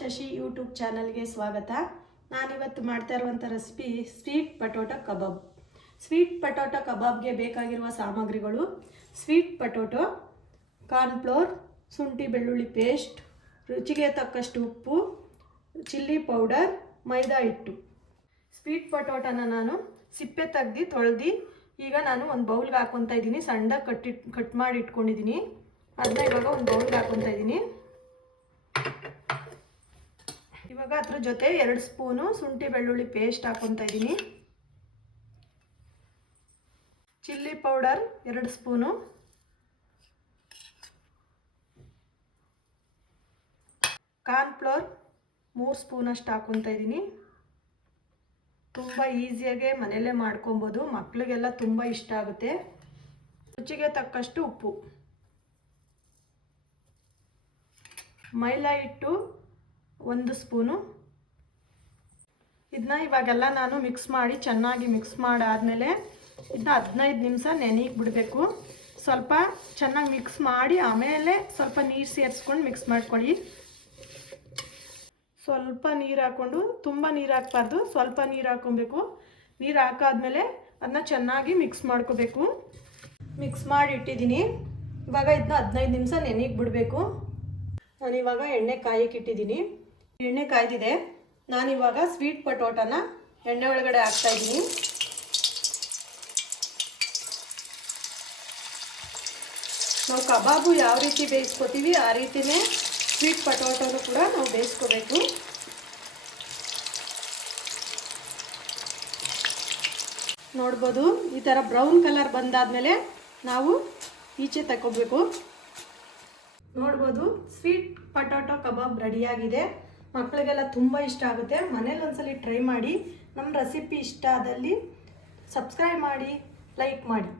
Shashi YouTube ಚಾನಲ್ಗೆ ಸ್ವಾಗತ. ನಾನಿವತ್ತು ಮಾಡ್ತಾ ಇರುವಂಥ ರೆಸಿಪಿ ಸ್ವೀಟ್ ಪಟೋಟೊ ಕಬಾಬ್. ಸ್ವೀಟ್ ಪಟೋಟೊ ಕಬಾಬ್ಗೆ ಬೇಕಾಗಿರುವ ಸಾಮಗ್ರಿಗಳು: ಸ್ವೀಟ್ ಪಟೋಟೊ, ಕಾರ್ನ್ಫ್ಲೋರ್, ಶುಂಠಿ ಬೆಳ್ಳುಳ್ಳಿ ಪೇಸ್ಟ್, ರುಚಿಗೆ ತಕ್ಕಷ್ಟು ಉಪ್ಪು, ಚಿಲ್ಲಿ ಪೌಡರ್, ಮೈದಾ ಹಿಟ್ಟು. ಸ್ವೀಟ್ ಪಟೋಟೊನ ನಾನು ಸಿಪ್ಪೆ ತೆಗ್ದು ತೊಳೆದು ಈಗ ನಾನು ಒಂದು ಬೌಲ್ಗೆ ಹಾಕ್ಕೊತಾ ಇದ್ದೀನಿ. ಸಣ್ಣದಾಗಿ ಕಟ್ ಮಾಡಿ ಇಟ್ಕೊಂಡಿದ್ದೀನಿ. ಅದನ್ನ ಇವಾಗ ಒಂದು ಬೌಲ್ಗೆ ಹಾಕ್ಕೊತಾ ಇದ್ದೀನಿ. ಇವಾಗ ಅದ್ರ ಜೊತೆ 2 ಸ್ಪೂನು ಶುಂಠಿ ಬೆಳ್ಳುಳ್ಳಿ ಪೇಸ್ಟ್ ಹಾಕ್ಕೊತಾ ಇದ್ದೀನಿ. ಚಿಲ್ಲಿ ಪೌಡರ್ 2 ಸ್ಪೂನು, ಕಾರ್ನ್ಫ್ಲೋರ್ 3 ಸ್ಪೂನಷ್ಟು ಹಾಕ್ಕೊತಾ ಇದ್ದೀನಿ. ತುಂಬ ಈಸಿಯಾಗೆ ಮನೆಯಲ್ಲೇ ಮಾಡ್ಕೊಬೋದು, ಮಕ್ಕಳಿಗೆಲ್ಲ ತುಂಬ ಇಷ್ಟ ಆಗುತ್ತೆ. ರುಚಿಗೆ ತಕ್ಕಷ್ಟು ಉಪ್ಪು, ಮೈದಾ ಹಿಟ್ಟು 1 ಸ್ಪೂನು. ಇದನ್ನ ಇವಾಗೆಲ್ಲ ನಾನು ಚೆನ್ನಾಗಿ ಮಿಕ್ಸ್ ಮಾಡಾದ್ಮೇಲೆ ಇದನ್ನ 15 ನಿಮಿಷ ನೆನೆಗೆ ಬಿಡಬೇಕು. ಸ್ವಲ್ಪ ಚೆನ್ನಾಗಿ ಮಿಕ್ಸ್ ಮಾಡಿ ಆಮೇಲೆ ಸ್ವಲ್ಪ ನೀರು ಸೇರಿಸ್ಕೊಂಡು ಮಿಕ್ಸ್ ಮಾಡ್ಕೊಳ್ಳಿ. ಸ್ವಲ್ಪ ನೀರು ಹಾಕ್ಕೊಂಡು, ತುಂಬ ನೀರು ಹಾಕ್ಬಾರ್ದು, ಸ್ವಲ್ಪ ನೀರು ಹಾಕ್ಕೊಬೇಕು. ನೀರು ಹಾಕಾದ್ಮೇಲೆ ಅದನ್ನ ಚೆನ್ನಾಗಿ ಮಿಕ್ಸ್ ಮಾಡ್ಕೋಬೇಕು. ಮಿಕ್ಸ್ ಮಾಡಿ ಇಟ್ಟಿದ್ದೀನಿ. ಇವಾಗ ಇದನ್ನ 15 ನಿಮಿಷ ನೆನೆಗೆ ಬಿಡಬೇಕು. ನಾನಿವಾಗ ಎಣ್ಣೆ ಕಾಯಕ್ಕೆ ಇಟ್ಟಿದ್ದೀನಿ. ಎಣ್ಣೆ ಕಾಯ್ದಿದೆ. ನಾನಿವಾಗ ಸ್ವೀಟ್ ಪಟೋಟೊನ ಎಣ್ಣೆ ಒಳಗಡೆ ಹಾಕ್ತಾಯಿದ್ದೀನಿ. ನಾವು ಕಬಾಬು ಯಾವ ರೀತಿ ಬೇಯಿಸ್ಕೊತೀವಿ ಆ ರೀತಿಯೇ ಸ್ವೀಟ್ ಪಟೋಟೊನು ಕೂಡ ನಾವು ಬೇಯಿಸ್ಕೋಬೇಕು. ನೋಡ್ಬೋದು, ಈ ಥರ ಬ್ರೌನ್ ಕಲರ್ ಬಂದಾದಮೇಲೆ ನಾವು ಈಚೆ ತಗೋಬೇಕು. ನೋಡ್ಬೋದು, ಸ್ವೀಟ್ ಪಟೋಟೊ ಕಬಾಬ್ ರೆಡಿಯಾಗಿದೆ. ಮಕ್ಕಳಿಗೆಲ್ಲ ತುಂಬ ಇಷ್ಟ ಆಗುತ್ತೆ. ಮನೇಲಿ ಒಂದ್ಸಲಿ ಟ್ರೈ ಮಾಡಿ. ನಮ್ಮ ರೆಸಿಪಿ ಇಷ್ಟ ಆದಲ್ಲಿ ಸಬ್ಸ್ಕ್ರೈಬ್ ಮಾಡಿ, ಲೈಕ್ ಮಾಡಿ.